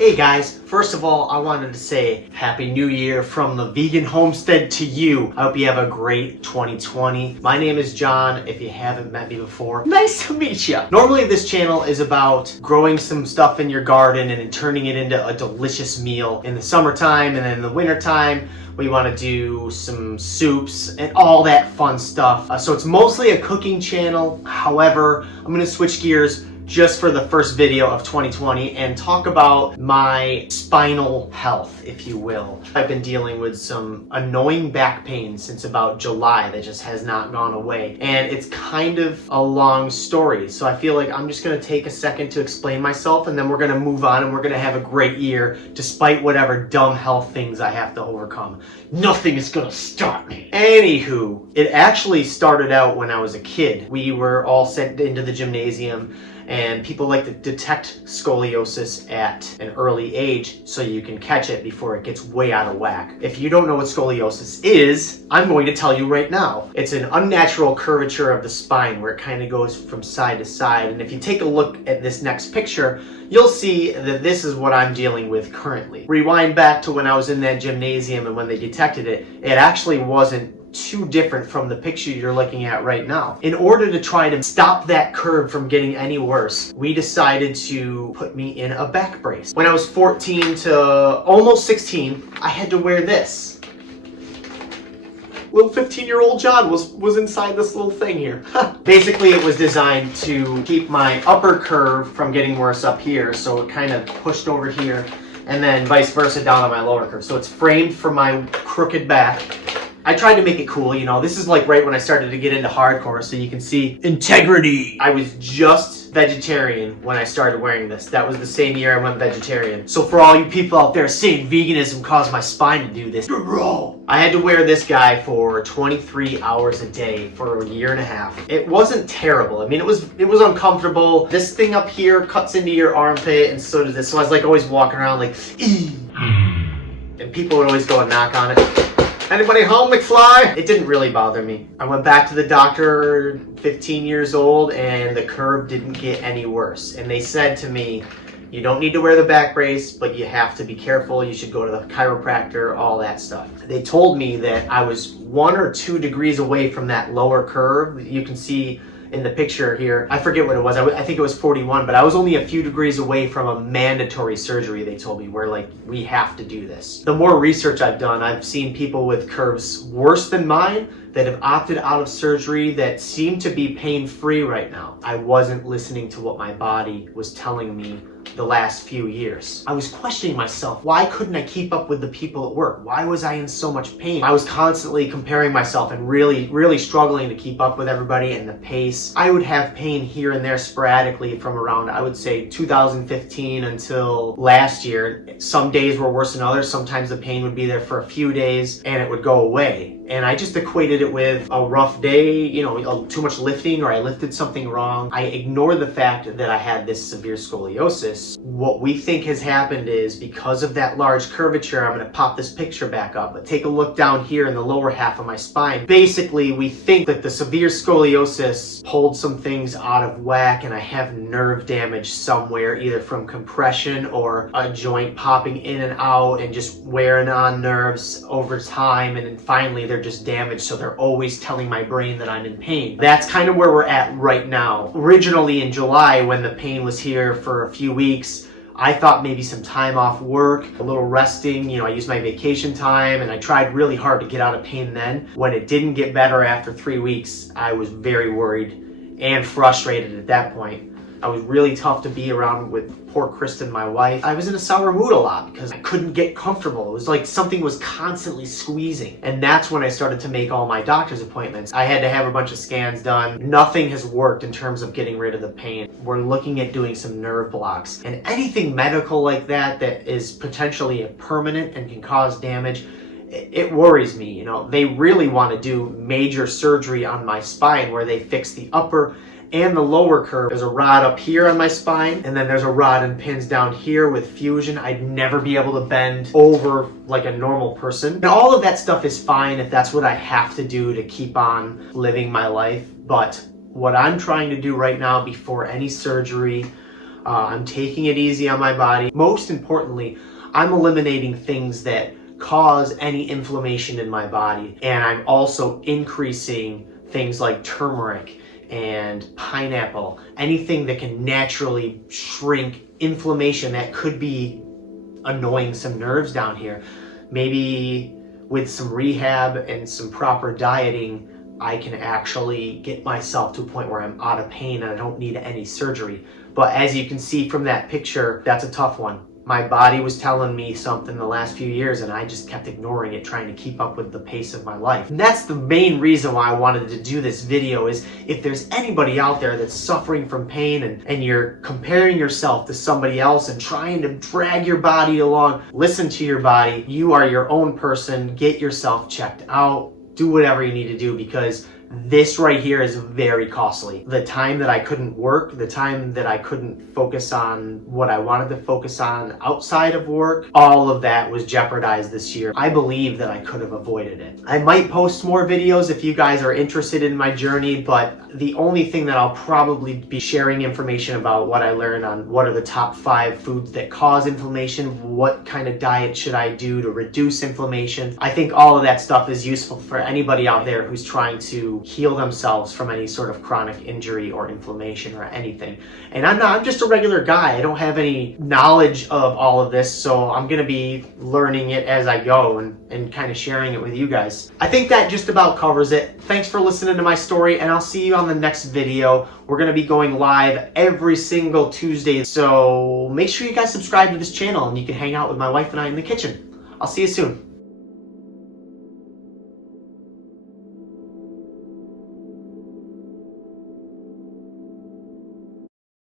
Hey guys, first of all, I wanted to say Happy New Year from the Vegan Homestead to you. I hope you have a great 2020. My name is John, if you haven't met me before. Nice to meet you. Normally this channel is about growing some stuff in your garden and turning it into a delicious meal in the summertime, and then in the wintertime, we want to do some soups and all that fun stuff. So it's mostly a cooking channel. However, I'm going to switch gears just for the first video of 2020 and talk about my spinal health, if you will. I've been dealing with some annoying back pain since about July that just has not gone away. And it's kind of a long story. So I feel like I'm just gonna take a second to explain myself, and then we're gonna move on and we're gonna have a great year despite whatever dumb health things I have to overcome. Nothing is gonna stop me. Anywho, it actually started out when I was a kid. We were all sent into the gymnasium, and people like to detect scoliosis at an early age so you can catch it before it gets way out of whack. If you don't know what scoliosis is, I'm going to tell you right now. It's an unnatural curvature of the spine where it kind of goes from side to side. And if you take a look at this next picture, you'll see that this is what I'm dealing with currently. Rewind back to when I was in that gymnasium and when they detected it, it actually wasn't too different from the picture you're looking at right now. In order to try to stop that curve from getting any worse, we decided to put me in a back brace. When I was 14 to almost 16, I had to wear this. Little 15-year-old John was inside this little thing here. Basically, it was designed to keep my upper curve from getting worse up here, so it kind of pushed over here, and then vice versa down on my lower curve. So it's framed for my crooked back. I tried to make it cool, you know, this is like right when I started to get into hardcore, so you can see integrity. I was just vegetarian when I started wearing this. That was the same year I went vegetarian. So for all you people out there saying veganism caused my spine to do this, you're wrong. I had to wear this guy for 23 hours a day for a year and a half. It wasn't terrible. I mean, it was uncomfortable. This thing up here cuts into your armpit, and so does this. So I was like always walking around like, ee. And people would always go and knock on it. Anybody home, McFly? It didn't really bother me. I went back to the doctor, 15 years old, and the curve didn't get any worse. And they said to me, you don't need to wear the back brace, but you have to be careful. You should go to the chiropractor, all that stuff. They told me that I was 1 or 2 degrees away from that lower curve. You can see in the picture here, I forget what it was. I think it was 41, but I was only a few degrees away from a mandatory surgery, they told me, where like, we have to do this. The more research I've done, I've seen people with curves worse than mine that have opted out of surgery that seem to be pain-free right now. I wasn't listening to what my body was telling me the last few years. I was questioning myself. Why couldn't I keep up with the people at work? Why was I in so much pain? I was constantly comparing myself and really struggling to keep up with everybody and the pace. I would have pain here and there sporadically from around, I would say, 2015 until last year. Some days were worse than others. Sometimes the pain would be there for a few days and it would go away. And I just equated it with a rough day, you know, too much lifting, or I lifted something wrong. I ignored the fact that I had this severe scoliosis. What we think has happened is because of that large curvature, I'm going to pop this picture back up, but take a look down here in the lower half of my spine. Basically, we think that the severe scoliosis pulled some things out of whack, and I have nerve damage somewhere, either from compression or a joint popping in and out and just wearing on nerves over time, and then finally they're just damaged, so they're always telling my brain that I'm in pain. That's kind of where we're at right now. Originally in July, when the pain was here for a few weeks, I thought maybe some time off work, a little resting, you know, I used my vacation time, and I tried really hard to get out of pain then. When it didn't get better after 3 weeks, I was very worried and frustrated at that point. I was really tough to be around with poor Kristen, my wife. I was in a sour mood a lot because I couldn't get comfortable. It was like something was constantly squeezing. And that's when I started to make all my doctor's appointments. I had to have a bunch of scans done. Nothing has worked in terms of getting rid of the pain. We're looking at doing some nerve blocks. And anything medical like that that is potentially permanent and can cause damage, it worries me. You know, they really want to do major surgery on my spine where they fix the upper and the lower curve. There's a rod up here on my spine, and then there's a rod and pins down here with fusion. I'd never be able to bend over like a normal person. And all of that stuff is fine if that's what I have to do to keep on living my life. But what I'm trying to do right now before any surgery, I'm taking it easy on my body. Most importantly, I'm eliminating things that cause any inflammation in my body. And I'm also increasing things like turmeric and pineapple, anything that can naturally shrink inflammation that could be annoying some nerves down here. Maybe with some rehab and some proper dieting, I can actually get myself to a point where I'm out of pain and I don't need any surgery. But as you can see from that picture, that's a tough one. My body was telling me something the last few years and I just kept ignoring it, trying to keep up with the pace of my life. And that's the main reason why I wanted to do this video, is if there's anybody out there that's suffering from pain and you're comparing yourself to somebody else and trying to drag your body along, listen to your body. You are your own person. Get yourself checked out. Do whatever you need to do, because this right here is very costly. The time that I couldn't work, the time that I couldn't focus on what I wanted to focus on outside of work, all of that was jeopardized this year. I believe that I could have avoided it. I might post more videos if you guys are interested in my journey, but the only thing that I'll probably be sharing information about what I learned on what are the top 5 foods that cause inflammation, what kind of diet should I do to reduce inflammation. I think all of that stuff is useful for anybody out there who's trying to heal themselves from any sort of chronic injury or inflammation or anything. And I'm just a regular guy. I don't have any knowledge of all of this, so I'm gonna be learning it as I go and kind of sharing it with you guys. I think that just about covers it. Thanks for listening to my story, and I'll see you on the next video. We're gonna be going live every single Tuesday, so make sure you guys subscribe to this channel and you can hang out with my wife and I in the kitchen. I'll see you soon.